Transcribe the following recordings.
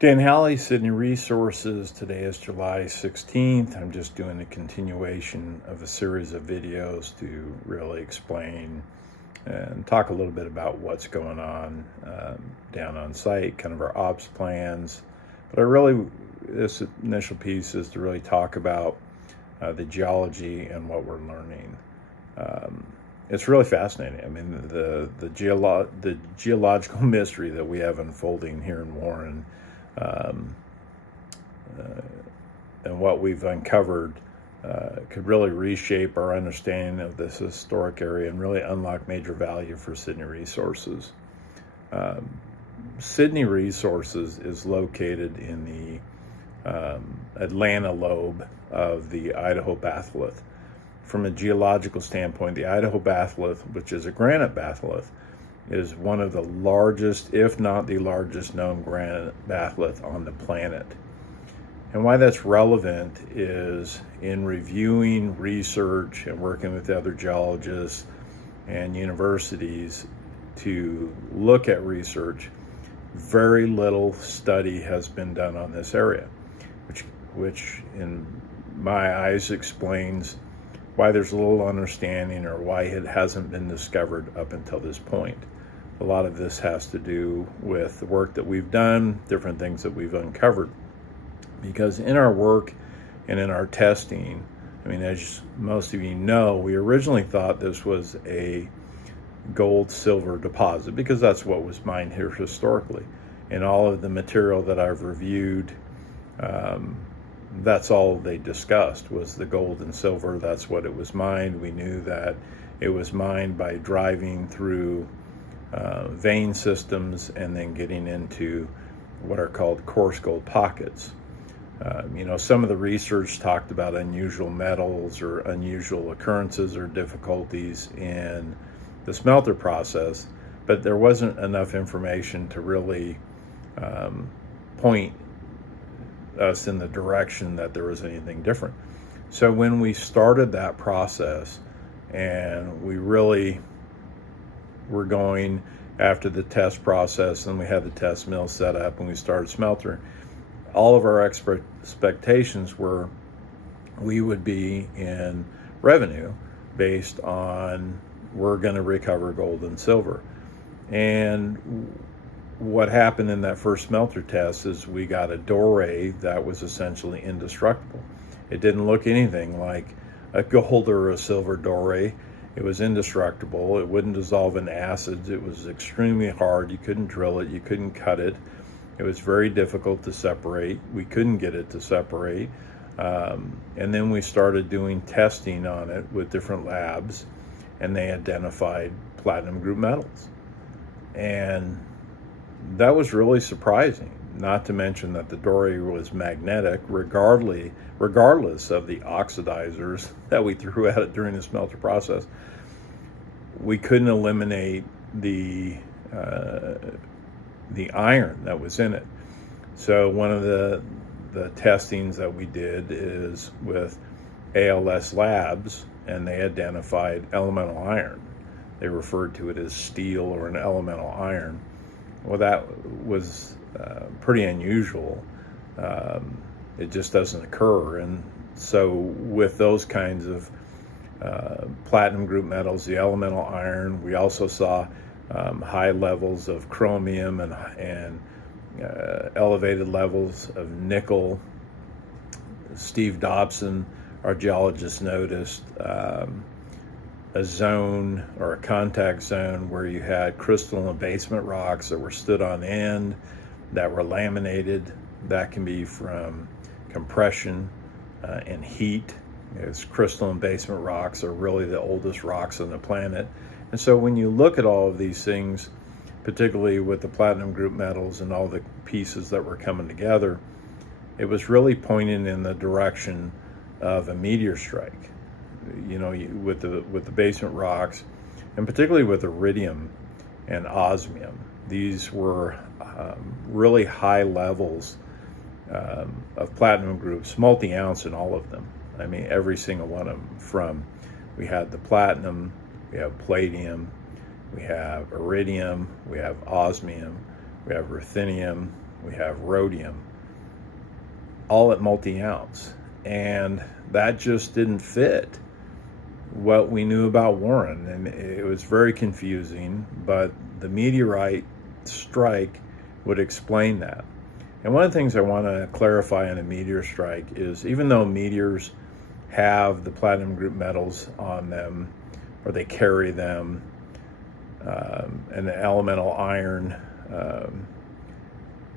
Dan Hally, Sidney Resources. Today is July 16th. I'm just doing a continuation of a series of videos to really explain and talk a little bit about what's going on down on site, kind of our ops plans. But this initial piece is to really talk about the geology and what we're learning. It's really fascinating. I mean, the geological mystery that we have unfolding here in Warren, and what we've uncovered could really reshape our understanding of this historic area and really unlock major value for Sidney Resources. Sidney Resources is located in the Atlanta lobe of the Idaho batholith. From a geological standpoint, the Idaho batholith, which is a granite batholith, is one of the largest, if not the largest, known granite batholith on the planet. And why that's relevant is in reviewing research and working with other geologists and universities to look at research, very little study has been done on this area, which in my eyes explains why there's a little understanding or why it hasn't been discovered up until this point. A lot of this has to do with the work that we've done, different things that we've uncovered. Because in our work and in our testing, I mean, as most of you know, we originally thought this was a gold-silver deposit because that's what was mined here historically. And all of the material that I've reviewed, that's all they discussed was the gold and silver. That's what it was mined. We knew that it was mined by driving through vein systems and then getting into what are called coarse gold pockets. Some of the research talked about unusual metals or unusual occurrences or difficulties in the smelter process, but there wasn't enough information to really point us in the direction that there was anything different. So when we started that process and we really were going after the test process and we had the test mill set up and we started smeltering, all of our expectations were we would be in revenue based on we're going to recover gold and silver. And what happened in that first smelter test is we got a doré that was essentially indestructible. It didn't look anything like a gold or a silver doré. It was indestructible. It wouldn't dissolve in acids. It was extremely hard. You couldn't drill it. You couldn't cut it. It was very difficult to separate. We couldn't get it to separate. And then we started doing testing on it with different labs, and they identified platinum group metals. And that was really surprising, not to mention that the doré was magnetic regardless of the oxidizers that we threw at it during the smelter process. We couldn't eliminate the iron that was in it. So one of the testings that we did is with ALS Labs, and they identified elemental iron. They referred to it as steel or an elemental iron. Well, that was pretty unusual. It just doesn't occur. And so with those kinds of platinum group metals, the elemental iron, we also saw high levels of chromium and elevated levels of nickel. Steve Dobson, our geologist, noticed a zone or a contact zone where you had crystal and basement rocks that were stood on end, that were laminated. That can be from compression and heat. Because crystal and basement rocks are really the oldest rocks on the planet. And so when you look at all of these things, particularly with the platinum group metals and all the pieces that were coming together, it was really pointing in the direction of a meteor strike. With the basement rocks, and particularly with iridium and osmium. These were really high levels of platinum groups, multi-ounce in all of them. I mean, every single one of them. We had the platinum, we have palladium, we have iridium, we have osmium, we have ruthenium, we have rhodium, all at multi-ounce. And that just didn't fit what we knew about Warren, and it was very confusing, but the meteorite strike would explain that. And one of the things I want to clarify on a meteor strike is, even though meteors have the platinum group metals on them, or they carry them, and the elemental iron,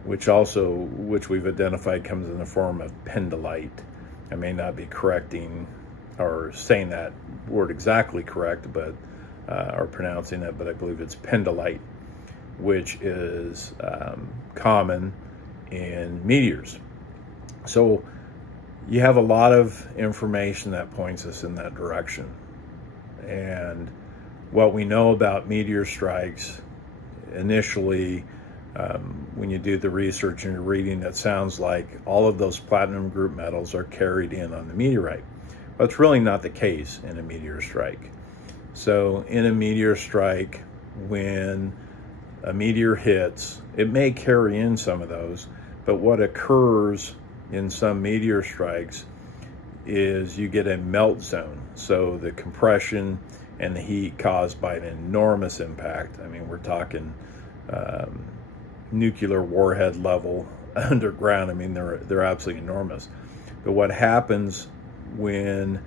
which we've identified comes in the form of pendolite. I may not be correcting or saying that word exactly correct, but or pronouncing it, but I believe it's pendolite, which is common in meteors. So you have a lot of information that points us in that direction. And what we know about meteor strikes initially, when you do the research and you're reading, it sounds like all of those platinum group metals are carried in on the meteorite. But it's really not the case in a meteor strike. So in a meteor strike, when a meteor hits, it may carry in some of those, but what occurs in some meteor strikes is you get a melt zone. So the compression and the heat caused by an enormous impact. I mean, we're talking nuclear warhead level underground. I mean, they're absolutely enormous. But what happens when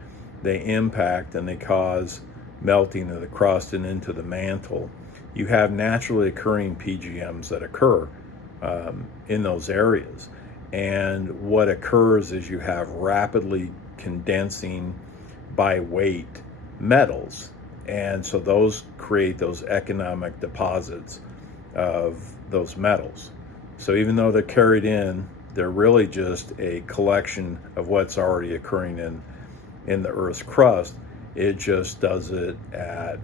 they impact and they cause melting of the crust and into the mantle, you have naturally occurring PGMs that occur in those areas. And what occurs is you have rapidly condensing by weight metals. And so those create those economic deposits of those metals. So even though they're carried in, they're really just a collection of what's already occurring in the Earth's crust. It just does it at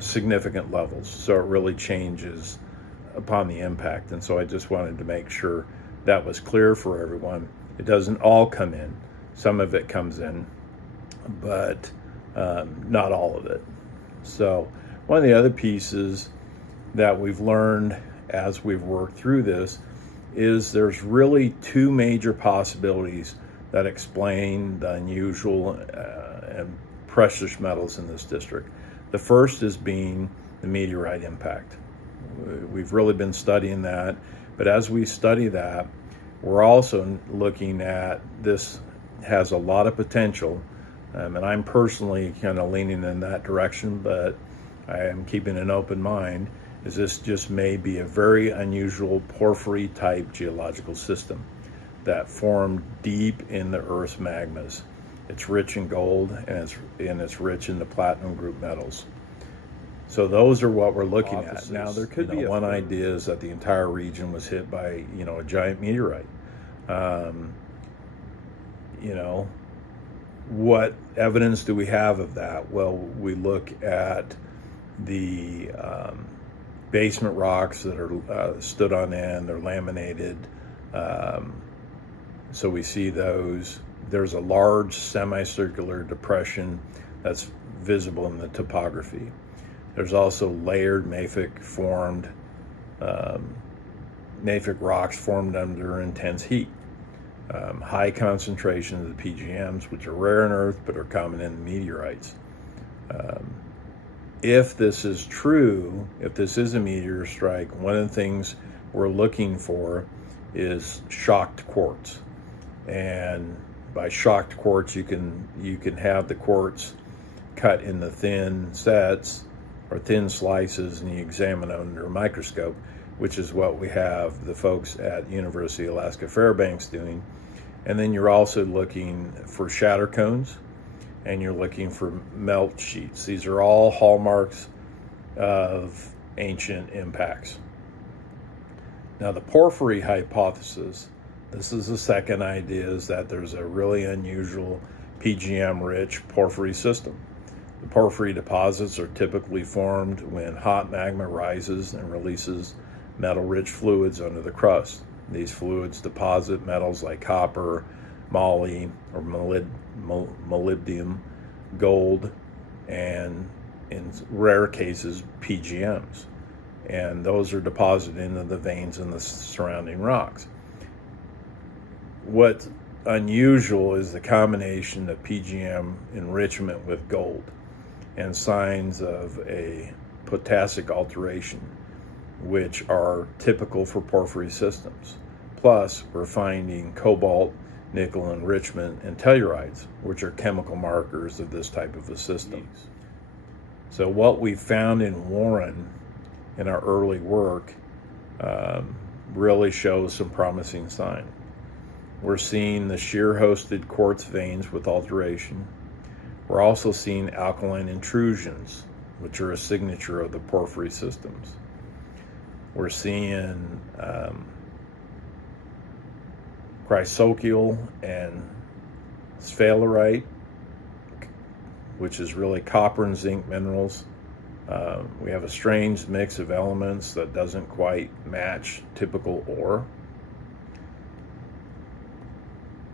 significant levels. So it really changes upon the impact. And so I just wanted to make sure that was clear for everyone. It doesn't all come in. Some of it comes in, but not all of it. So one of the other pieces that we've learned as we've worked through this is there's really two major possibilities that explain the unusual and precious metals in this district. The first is being the meteorite impact. We've really been studying that, but as we study that, we're also looking at this has a lot of potential, and I'm personally kind of leaning in that direction, but I am keeping an open mind, is this just may be a very unusual porphyry type geological system that formed deep in the Earth's magmas. It's rich in gold and it's rich in the platinum group metals. So those are what we're looking at. Now there could be one idea is that the entire region was hit by a giant meteorite. What evidence do we have of that? Well, we look at the basement rocks that are stood on end, they're laminated. So we see those. There's a large semicircular depression that's visible in the topography. There's also layered mafic rocks formed under intense heat. High concentrations of the PGMs, which are rare in Earth but are common in the meteorites. If this is true, if this is a meteor strike, one of the things we're looking for is shocked quartz. And by shocked quartz, you can have the quartz cut into thin sets or thin slices, and you examine it under a microscope, which is what we have the folks at University of Alaska Fairbanks doing. And then you're also looking for shatter cones, and you're looking for melt sheets. These are all hallmarks of ancient impacts. Now, the porphyry hypothesis, this is the second idea, is that there's a really unusual PGM-rich porphyry system. The porphyry deposits are typically formed when hot magma rises and releases metal-rich fluids under the crust. These fluids deposit metals like copper, moly, or molybdenum, gold, and in rare cases, PGMs. and those are deposited into the veins in the surrounding rocks. What's unusual is the combination of PGM enrichment with gold and signs of a potassic alteration, which are typical for porphyry systems. Plus, we're finding cobalt, nickel enrichment, and tellurides, which are chemical markers of this type of a system. So what we found in Warren in our early work really shows some promising sign. We're seeing the shear-hosted quartz veins with alteration. We're also seeing alkaline intrusions, which are a signature of the porphyry systems. We're seeing chrysocule and sphalerite, which is really copper and zinc minerals. We have a strange mix of elements that doesn't quite match typical ore.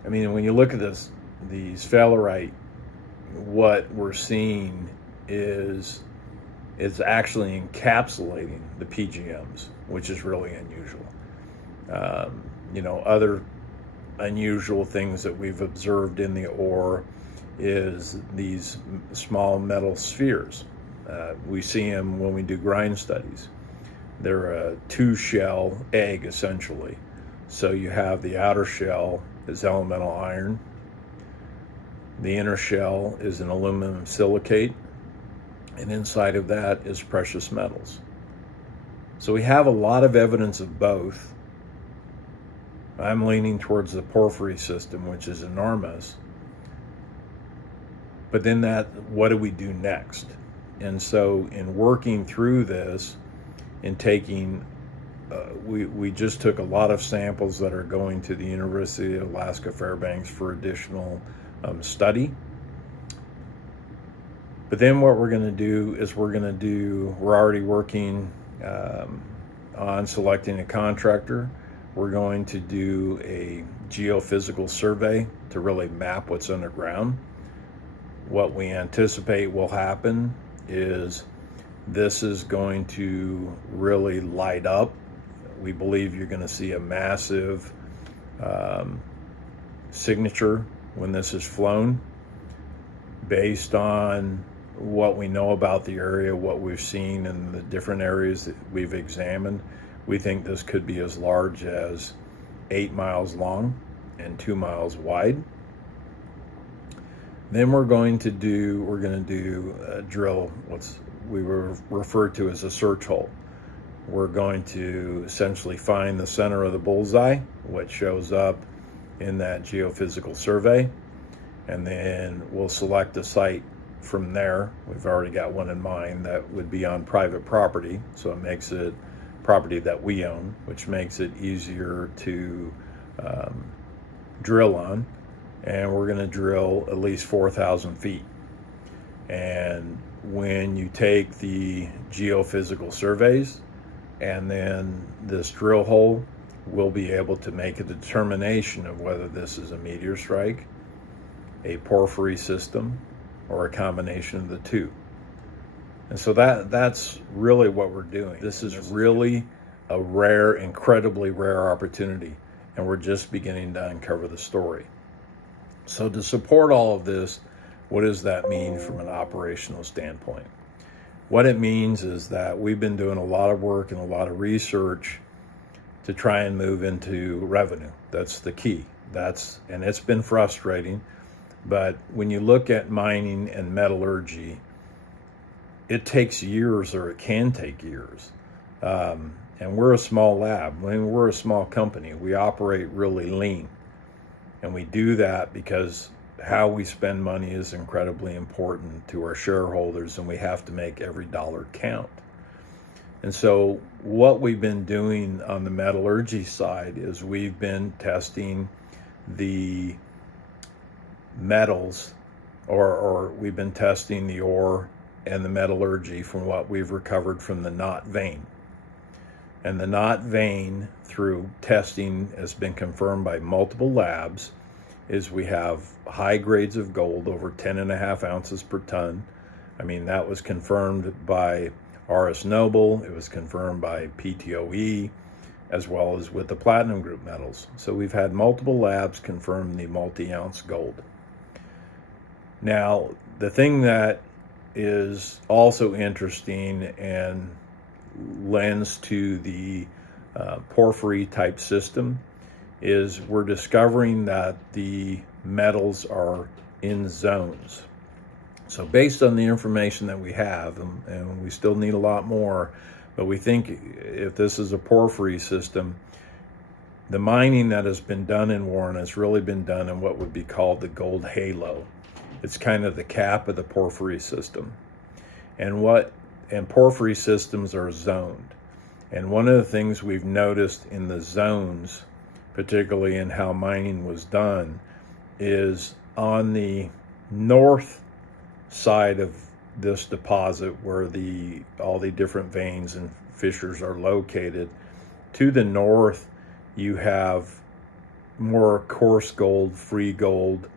I mean, when you look at this, the sphalerite, what we're seeing is it's actually encapsulating the PGMs, which is really unusual. Other unusual things that we've observed in the ore is these small metal spheres. We see them when we do grind studies. They're a two-shell egg, essentially. So you have the outer shell is elemental iron. The inner shell is an aluminum silicate, and inside of that is precious metals. So we have a lot of evidence of both. I'm leaning towards the porphyry system, which is enormous. But then what do we do next? And so in working through this and taking, we just took a lot of samples that are going to the University of Alaska Fairbanks for additional study. But then what we're going to do is we're already working on selecting a contractor. We're going to do a geophysical survey to really map what's underground. What we anticipate will happen is this is going to really light up. We believe you're going to see a massive signature when this is flown. Based on what we know about the area, what we've seen in the different areas that we've examined, we think this could be as large as 8 miles long and 2 miles wide. Then we're going to do a drill, what's we refer to as a search hole. We're going to essentially find the center of the bullseye, what shows up in that geophysical survey, and then we'll select a site from there. We've already got one in mind that would be on private property, so it makes it property that we own, which makes it easier to drill on. And we're going to drill at least 4,000 feet. And when you take the geophysical surveys and then this drill hole, we'll be able to make a determination of whether this is a meteor strike, a porphyry system, or a combination of the two. And so that's really what we're doing. This is really a rare, incredibly rare opportunity, and we're just beginning to uncover the story. So to support all of this, what does that mean from an operational standpoint? What it means is that we've been doing a lot of work and a lot of research to try and move into revenue. That's the key. And it's been frustrating, but when you look at mining and metallurgy, it takes years, or it can take years. And we're a small lab. We're a small company. We operate really lean. And we do that because how we spend money is incredibly important to our shareholders, and we have to make every dollar count. And so what we've been doing on the metallurgy side is we've been testing the metals, or we've been testing the ore and the metallurgy from what we've recovered from the knot vein. And the knot vein, through testing, has been confirmed by multiple labs, is we have high grades of gold, over 10.5 ounces per ton. I mean, that was confirmed by RS Noble. It was confirmed by PTOE, as well as with the platinum group metals. So we've had multiple labs confirm the multi-ounce gold. Now, the thing that is also interesting and lends to the porphyry type system is we're discovering that the metals are in zones. So based on the information that we have, and we still need a lot more, but we think if this is a porphyry system, the mining that has been done in Warren has really been done in what would be called the gold halo. It's kind of the cap of the porphyry system. And porphyry systems are zoned. And one of the things we've noticed in the zones, particularly in how mining was done, is on the north side of this deposit where all the different veins and fissures are located. To the north, you have more coarse gold, free gold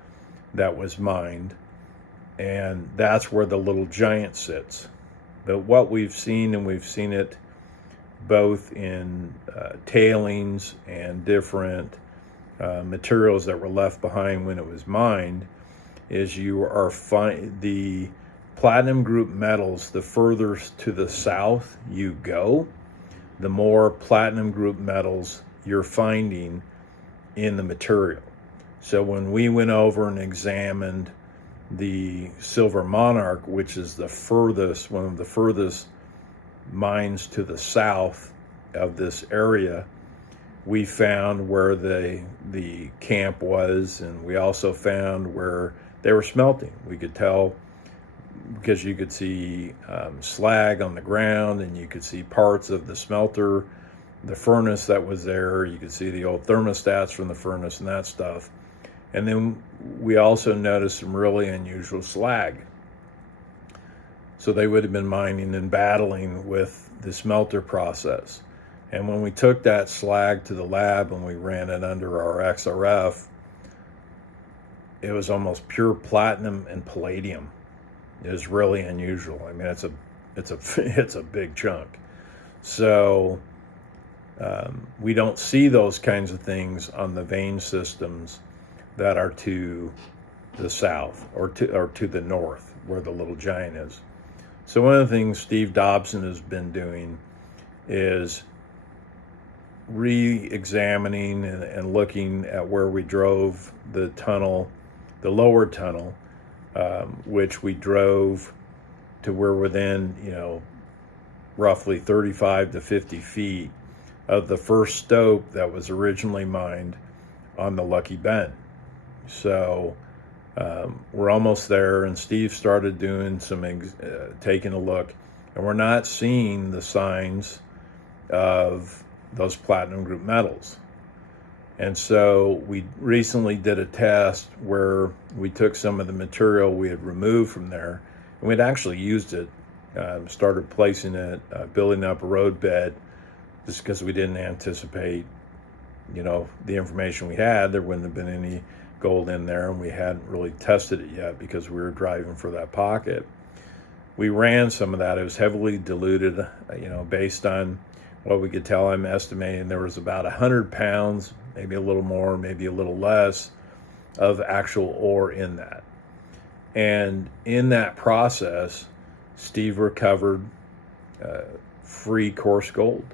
that was mined, and that's where the little giant sits. But what we've seen, and we've seen it both in tailings and different materials that were left behind when it was mined, is you are the platinum group metals, the further to the south you go, the more platinum group metals you're finding in the material. So when we went over and examined the Silver Monarch, which is one of the furthest mines to the south of this area, we found where the camp was, and we also found where they were smelting. We could tell because you could see slag on the ground, and you could see parts of the smelter, the furnace that was there. You could see the old thermostats from the furnace and that stuff. And then we also noticed some really unusual slag. So they would have been mining and battling with the smelter process. And when we took that slag to the lab and we ran it under our XRF, it was almost pure platinum and palladium. It was really unusual. I mean, it's a big chunk. So we don't see those kinds of things on the vein systems that are to the south or to the north, where the little giant is. So one of the things Steve Dobson has been doing is re-examining and looking at where we drove the tunnel, the lower tunnel, which we drove to where within, roughly 35 to 50 feet of the first stope that was originally mined on the Lucky Bend. So we're almost there, and Steve started doing taking a look, and we're not seeing the signs of those platinum group metals. And so we recently did a test where we took some of the material we had removed from there, and we'd actually used it, started placing it, building up a road bed, just because we didn't anticipate, the information we had. There wouldn't have been any gold in there, and we hadn't really tested it yet because we were driving for that pocket. We ran some of that. It was heavily diluted, based on what we could tell. I'm estimating there was about 100 pounds, maybe a little more, maybe a little less, of actual ore in that. And in that process, Steve recovered free coarse gold.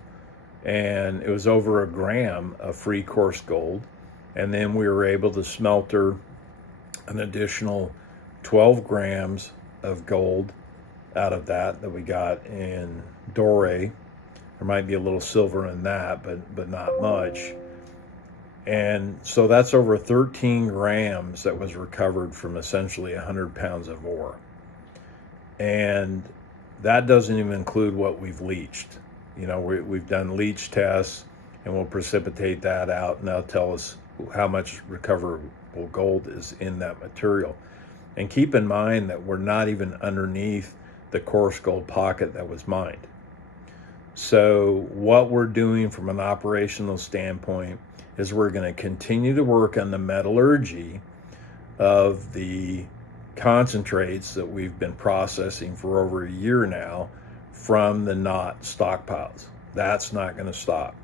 And it was over 1 gram of free coarse gold. And then we were able to smelter an additional 12 grams of gold out of that we got in doré. There might be a little silver in that, but not much. And so that's over 13 grams that was recovered from essentially 100 pounds of ore. And that doesn't even include what we've leached. We've done leach tests, and we'll precipitate that out, and that'll tell us how much recoverable gold is in that material. And keep in mind that we're not even underneath the coarse gold pocket that was mined. So what we're doing from an operational standpoint is we're going to continue to work on the metallurgy of the concentrates that we've been processing for over a year now from the knot stockpiles. That's not going to stop.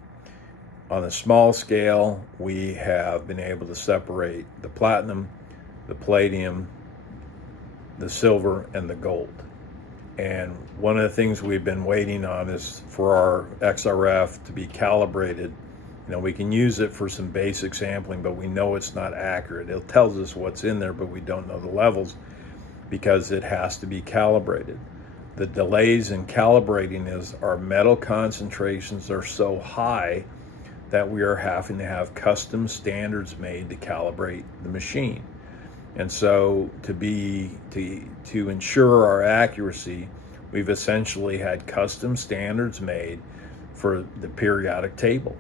On a small scale, we have been able to separate the platinum, the palladium, the silver, and the gold. And one of the things we've been waiting on is for our XRF to be calibrated. We can use it for some basic sampling, but we know it's not accurate. It tells us what's in there, but we don't know the levels because it has to be calibrated. The delays in calibrating is our metal concentrations are so high that we are having to have custom standards made to calibrate the machine. And so to ensure our accuracy, we've essentially had custom standards made for the periodic table.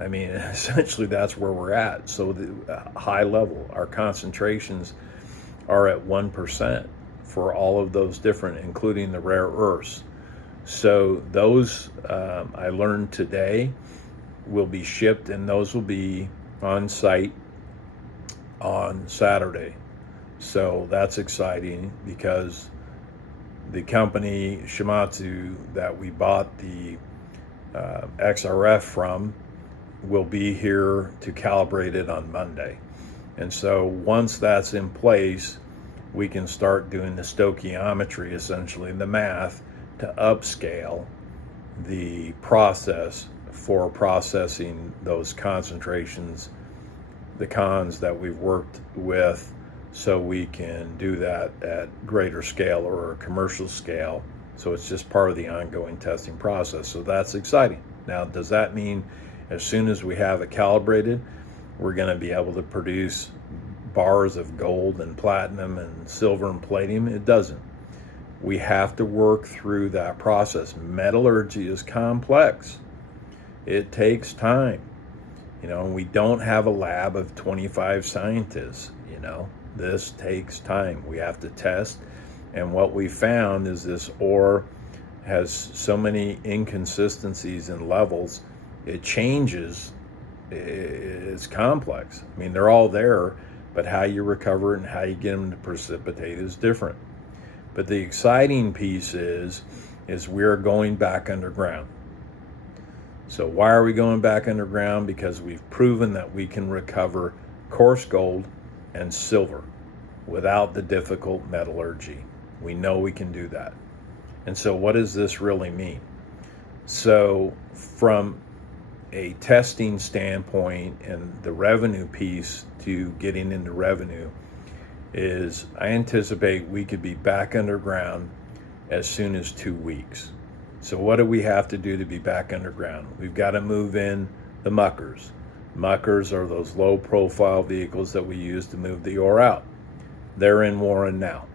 Essentially that's where we're at. So the high level, our concentrations are at 1% for all of those different, including the rare earths. So those, I learned today, will be shipped, and those will be on site on Saturday. So that's exciting because the company Shimatsu that we bought the XRF from will be here to calibrate it on Monday. And so once that's in place, we can start doing the stoichiometry, essentially the math, to upscale the process for processing those concentrations, the cons that we've worked with, so we can do that at greater scale or a commercial scale. So it's just part of the ongoing testing process. So that's exciting. Now, does that mean as soon as we have it calibrated, we're going to be able to produce bars of gold and platinum and silver and palladium? It doesn't. We have to work through that process. Metallurgy is complex. It takes time. We don't have a lab of 25 scientists. This takes time. We have to test. And what we found is this ore has so many inconsistencies in levels. It changes. It's complex. They're all there, but how you recover it and how you get them to precipitate is different. But the exciting piece is we're going back underground. So why are we going back underground? Because we've proven that we can recover coarse gold and silver without the difficult metallurgy. We know we can do that. And so what does this really mean? So from a testing standpoint and the revenue piece to getting into revenue is I anticipate we could be back underground as soon as 2 weeks. So what do we have to do to be back underground? We've got to move in the muckers. Muckers are those low profile vehicles that we use to move the ore out. They're in Warren now.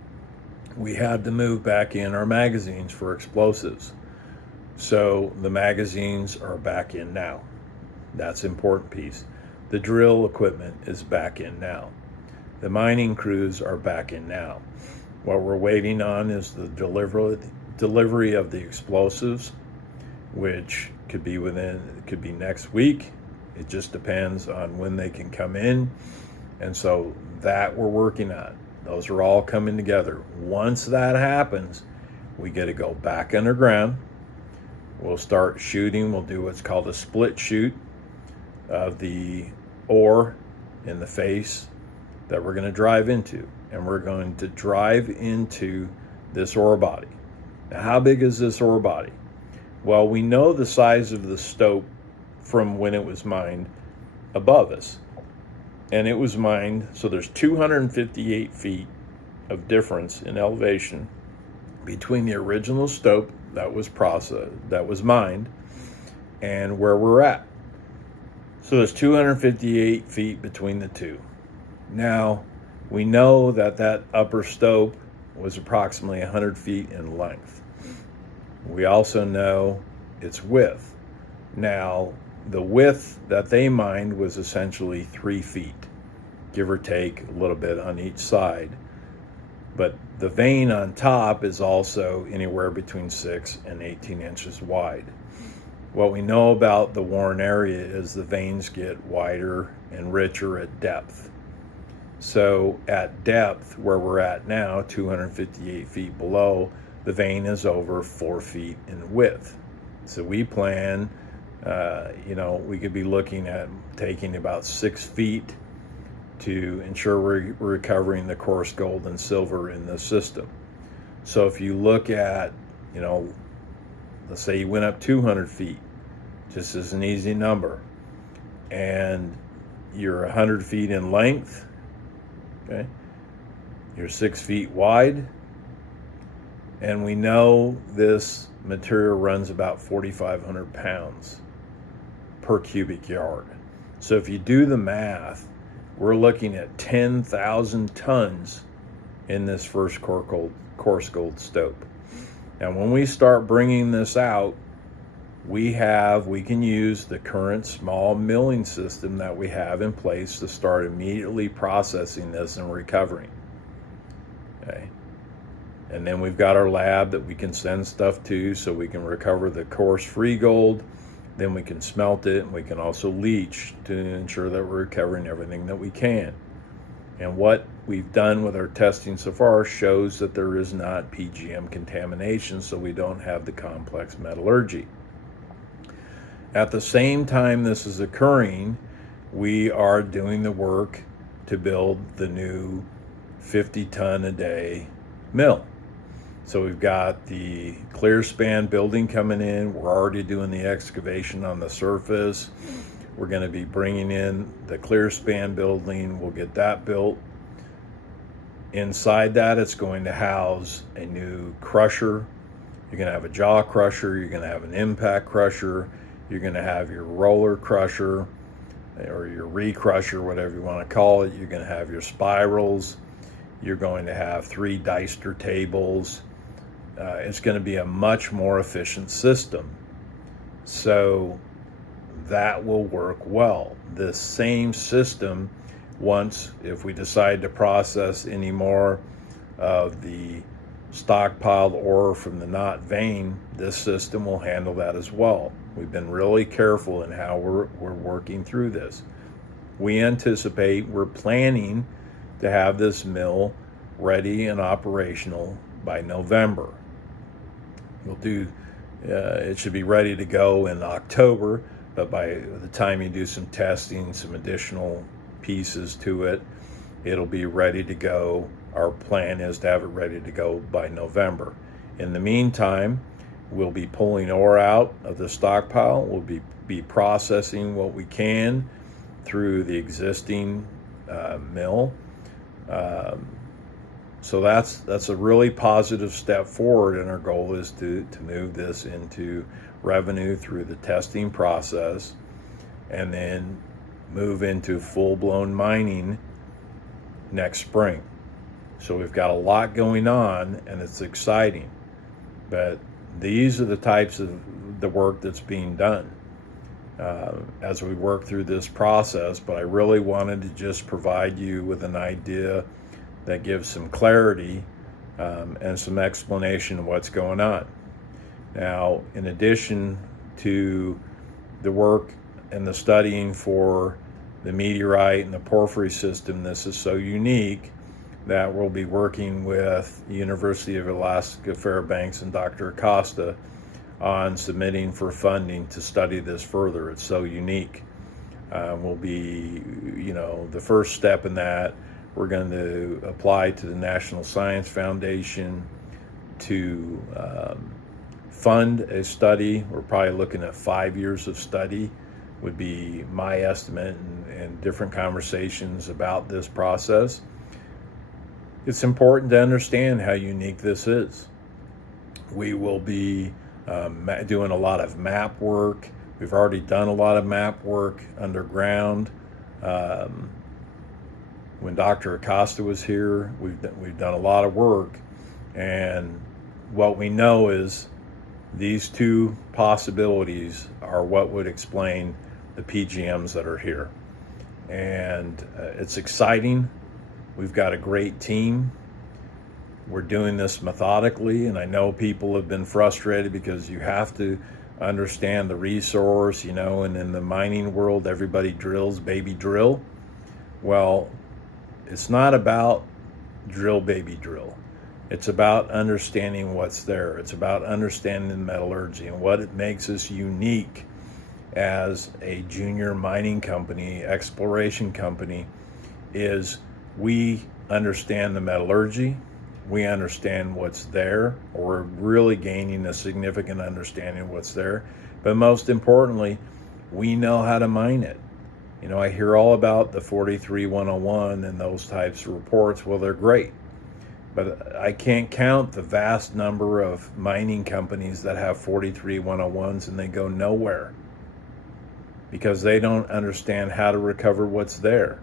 We had to move back in our magazines for explosives. So the magazines are back in now. That's an important piece. The drill equipment is back in now. The mining crews are back in now. What we're waiting on is the delivery of the explosives, which could be next week. It just depends on when they can come in. And so that we're working on. Those are all coming together. Once that happens, we get to go back underground. We'll start shooting. We'll do what's called a split shoot of the ore in the face that we're going to drive into. And we're going to drive into this ore body. Now, how big is this ore body? Well, we know the size of the stope from when it was mined above us. And it was mined, so there's 258 feet of difference in elevation between the original stope that was mined, and where we're at. So there's 258 feet between the two. Now, we know that upper stope was approximately 100 feet in length. We also know its width. Now, the width that they mined was essentially 3 feet, give or take a little bit on each side. But the vein on top is also anywhere between 6 and 18 inches wide. What we know about the Warren area is the veins get wider and richer at depth. So at depth, where we're at now, 258 feet below, the vein is over 4 feet in width. So we plan, we could be looking at taking about 6 feet to ensure we're recovering the coarse gold and silver in the system. So if you look at, let's say you went up 200 feet, just as an easy number, and you're 100 feet in length, okay? You're 6 feet wide, and we know this material runs about 4,500 pounds per cubic yard. So if you do the math, we're looking at 10,000 tons in this first coarse gold stope. Now, when we start bringing this out, we can use the current small milling system that we have in place to start immediately processing this and recovering. Okay. And then we've got our lab that we can send stuff to so we can recover the coarse free gold. Then we can smelt it, and we can also leach to ensure that we're recovering everything that we can. And what we've done with our testing so far shows that there is not PGM contamination, so we don't have the complex metallurgy. At the same time this is occurring, we are doing the work to build the new 50-ton-a-day mill. So we've got the clear span building coming in. We're already doing the excavation on the surface. We're going to be bringing in the clear span building. We'll get that built. Inside that, it's going to house a new crusher. You're going to have a jaw crusher. You're going to have an impact crusher. You're going to have your roller crusher or your recrusher, whatever you want to call it. You're going to have your spirals. You're going to have 3 dicer tables. It's going to be a much more efficient system. So that will work well. This same system, if we decide to process any more of the stockpiled ore from the knot vein, this system will handle that as well. We've been really careful in how we're working through this. We're planning to have this mill ready and operational by November. It should be ready to go in October, but by the time you do some testing, some additional pieces to it, it'll be ready to go. Our plan is to have it ready to go by November. In the meantime, we'll be pulling ore out of the stockpile. We'll be processing what we can through the existing mill. So that's a really positive step forward, and our goal is to move this into revenue through the testing process and then move into full-blown mining next spring. So we've got a lot going on, and it's exciting. But these are the types of the work that's being done as we work through this process. But I really wanted to just provide you with an idea that gives some clarity and some explanation of what's going on. Now, in addition to the work and the studying for the meteorite and the porphyry system, this is so unique that we'll be working with the University of Alaska Fairbanks and Dr. Acosta on submitting for funding to study this further. It's so unique. Will be, the first step in that. We're going to apply to the National Science Foundation to fund a study. We're probably looking at 5 years of study would be my estimate, and different conversations about this process. It's important to understand how unique this is. We will be doing a lot of map work. We've already done a lot of map work underground. When Dr. Acosta was here, we've done a lot of work, and what we know is these two possibilities are what would explain the PGMs that are here. And it's exciting. We've got a great team. We're doing this methodically, and I know people have been frustrated because you have to understand the resource, and in the mining world, everybody drills, baby drill. Well, it's not about drill, baby drill. It's about understanding what's there. It's about understanding metallurgy, and what it makes us unique as a junior mining company, exploration company, is we understand the metallurgy, we understand what's there, or we're really gaining a significant understanding of what's there, but most importantly, we know how to mine it. You know, I hear all about the 43101 and those types of reports. Well, they're great, but I can't count the vast number of mining companies that have 43101s and they go nowhere because they don't understand how to recover what's there.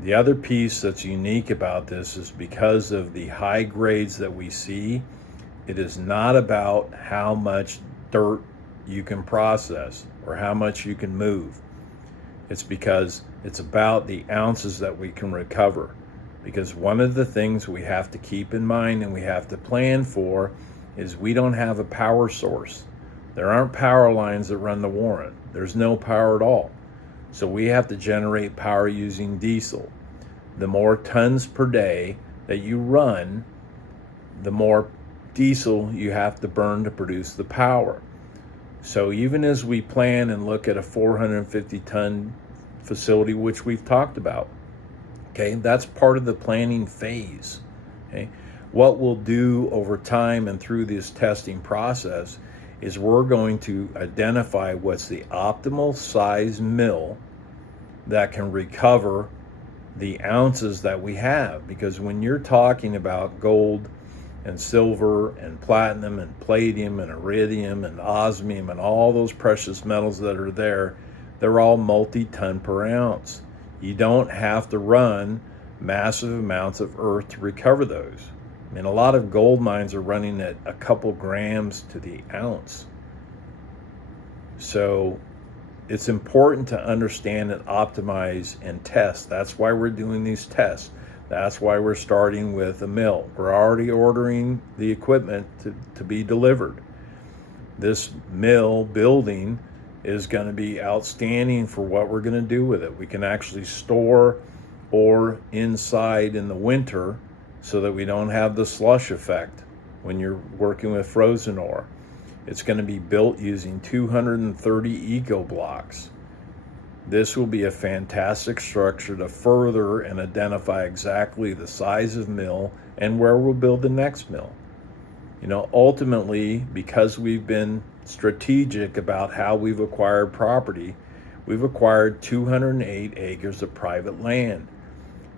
The other piece that's unique about this is because of the high grades that we see, it is not about how much dirt you can process or how much you can move. It's because it's about the ounces that we can recover. Because one of the things we have to keep in mind and we have to plan for is we don't have a power source. There aren't power lines that run the Warren. There's no power at all. So we have to generate power using diesel. The more tons per day that you run, the more diesel you have to burn to produce the power. So even as we plan and look at a 450-ton facility, which we've talked about, okay, that's part of the planning phase. Okay, what we'll do over time and through this testing process is we're going to identify what's the optimal size mill that can recover the ounces that we have. Because when you're talking about gold and silver and platinum and palladium and iridium and osmium and all those precious metals that are there, they're all multi-ton per ounce. You don't have to run massive amounts of earth to recover those. I mean, a lot of gold mines are running at a couple grams to the ounce. So it's important to understand and optimize and test. That's why we're doing these tests. That's why we're starting with a mill. We're already ordering the equipment to be delivered. This mill building is going to be outstanding for what we're going to do with it. We can actually store ore inside in the winter so that we don't have the slush effect when you're working with frozen ore. It's going to be built using 230 eco blocks. This will be a fantastic structure to further and identify exactly the size of mill and where we'll build the next mill. You know, ultimately, because we've been strategic about how we've acquired property, we've acquired 208 acres of private land.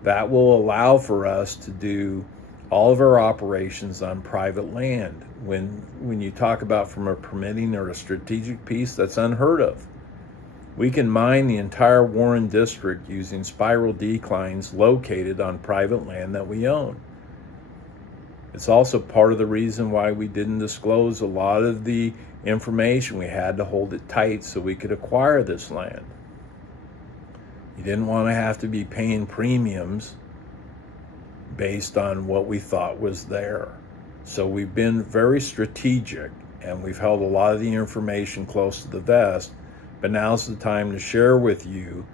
That will allow for us to do all of our operations on private land. When you talk about from a permitting or a strategic piece, that's unheard of. We can mine the entire Warren District using spiral declines located on private land that we own. It's also part of the reason why we didn't disclose a lot of the information. We had to hold it tight so we could acquire this land. You didn't want to have to be paying premiums based on what we thought was there. So we've been very strategic and we've held a lot of the information close to the vest, but now's the time to share with you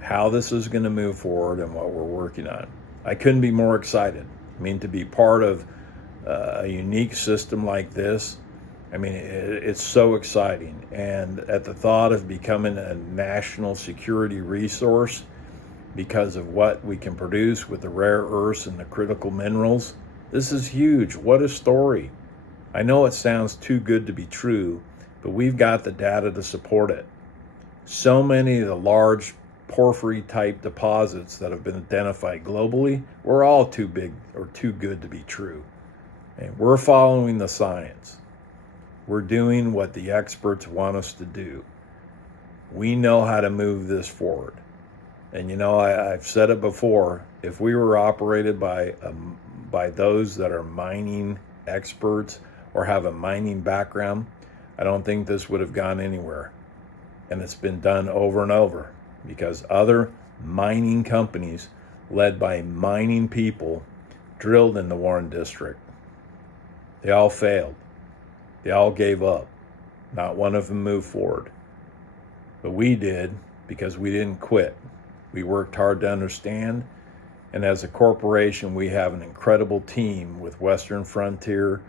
how this is going to move forward and what we're working on. I couldn't be more excited. I mean, to be part of a unique system like this, I mean, it's so exciting. And at the thought of becoming a national security resource because of what we can produce with the rare earths and the critical minerals, this is huge. What a story. I know it sounds too good to be true, but we've got the data to support it. So many of the large porphyry type deposits that have been identified globally were all too big or too good to be true. And we're following the science. We're doing what the experts want us to do. We know how to move this forward. And you know, I've said it before, if we were operated by those that are mining experts or have a mining background, I don't think this would have gone anywhere. And it's been done over and over because other mining companies led by mining people drilled in the Warren District. They all failed. They all gave up. Not one of them moved forward. But we did because we didn't quit. We worked hard to understand, And as a corporation, we have an incredible team with Western Frontier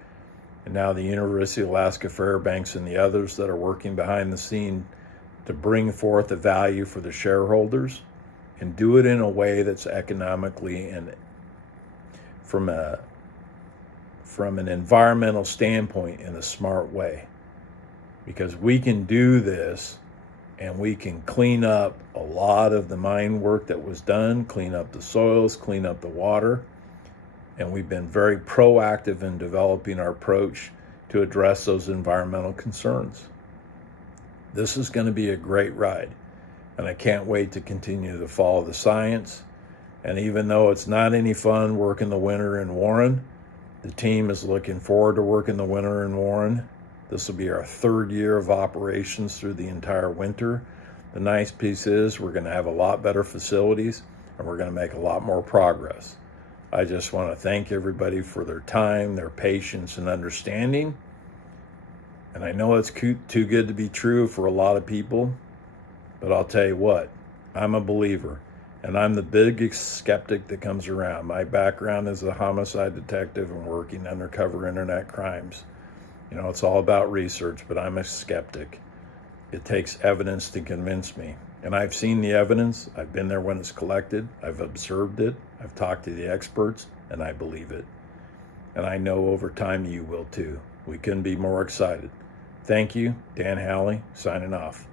and now the University of Alaska Fairbanks and the others that are working behind the scene to bring forth the value for the shareholders and do it in a way that's economically and from an environmental standpoint in a smart way. Because we can do this and we can clean up a lot of the mine work that was done, clean up the soils, clean up the water. And we've been very proactive in developing our approach to address those environmental concerns. This is going to be a great ride, and I can't wait to continue to follow the science. And even though it's not any fun working the winter in Warren, the team is looking forward to working the winter in Warren. This will be our 3rd year of operations through the entire winter. The nice piece is we're going to have a lot better facilities, and we're going to make a lot more progress. I just want to thank everybody for their time, their patience, and understanding. And I know it's too good to be true for a lot of people, but I'll tell you what, I'm a believer, and I'm the biggest skeptic that comes around. My background is a homicide detective and working undercover internet crimes. You know, it's all about research, but I'm a skeptic. It takes evidence to convince me. And I've seen the evidence. I've been there when it's collected. I've observed it. I've talked to the experts, and I believe it. And I know over time you will too. We couldn't be more excited. Thank you. Dan Hally, signing off.